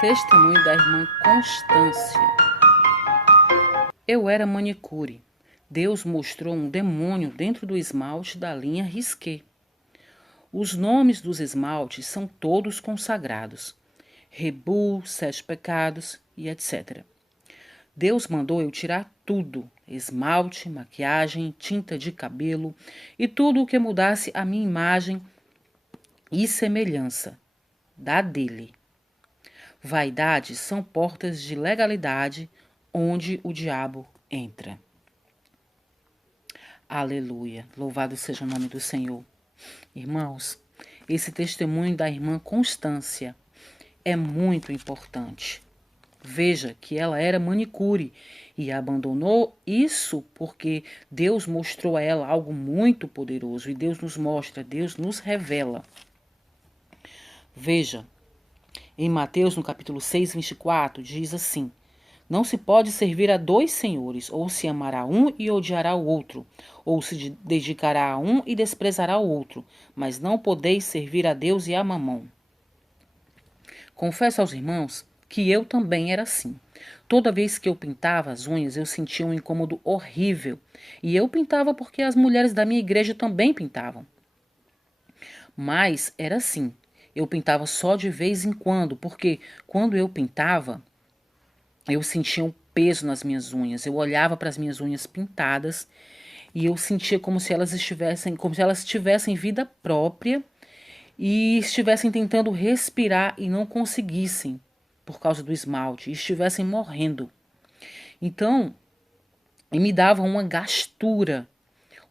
Testemunho da irmã Constância. Eu era manicure. Deus mostrou um demônio dentro do esmalte da linha Risqué. Os nomes dos esmaltes são todos consagrados. Rebu, Sete Pecados e etc. Deus mandou eu tirar tudo, esmalte, maquiagem, tinta de cabelo e tudo o que mudasse a minha imagem e semelhança da dele. Vaidades são portas de legalidade onde o diabo entra. Aleluia, louvado seja o nome do Senhor. Irmãos, esse testemunho da irmã Constância é muito importante. Veja que ela era manicure e abandonou isso porque Deus mostrou a ela algo muito poderoso. E Deus nos mostra, Deus nos revela. Veja, em Mateus, no capítulo 6, 24, diz assim: não se pode servir a dois senhores, ou se amará um e odiará o outro, ou se dedicará a um e desprezará o outro, mas não podeis servir a Deus e a Mamão. Confesso aos irmãos que eu também era assim. Toda vez que eu pintava as unhas, eu sentia um incômodo horrível. E eu pintava porque as mulheres da minha igreja também pintavam. Mas era assim. Eu pintava só de vez em quando, porque quando eu pintava, eu sentia um peso nas minhas unhas. Eu olhava para as minhas unhas pintadas e eu sentia como se elas tivessem vida própria e estivessem tentando respirar e não conseguissem por causa do esmalte, e estivessem morrendo. Então, me dava uma gastura,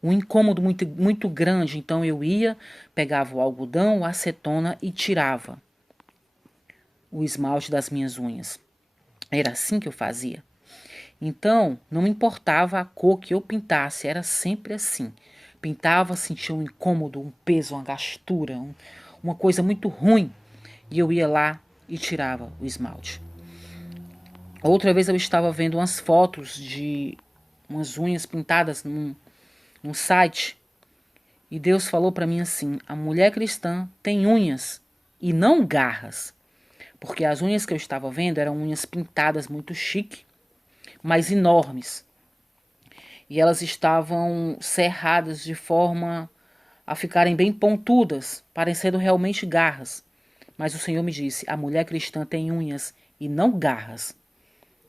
um incômodo muito, muito grande. Então eu ia, pegava o algodão, a acetona e tirava o esmalte das minhas unhas. Era assim que eu fazia. Então, não importava a cor que eu pintasse, era sempre assim. Pintava, sentia um incômodo, um peso, uma gastura, uma coisa muito ruim. E eu ia lá e tirava o esmalte. Outra vez eu estava vendo umas fotos de umas unhas pintadas num site. E Deus falou para mim assim: a mulher cristã tem unhas e não garras. Porque as unhas que eu estava vendo eram unhas pintadas muito chique, mas enormes. E elas estavam serradas de forma a ficarem bem pontudas, parecendo realmente garras. Mas o Senhor me disse: a mulher cristã tem unhas e não garras.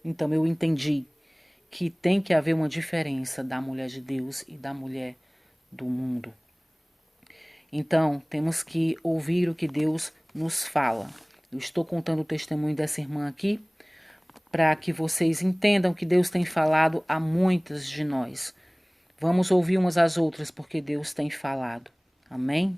Então eu entendi que tem que haver uma diferença da mulher de Deus e da mulher do mundo. Então, temos que ouvir o que Deus nos fala. Eu estou contando o testemunho dessa irmã aqui para que vocês entendam que Deus tem falado a muitas de nós. Vamos ouvir umas às outras porque Deus tem falado. Amém?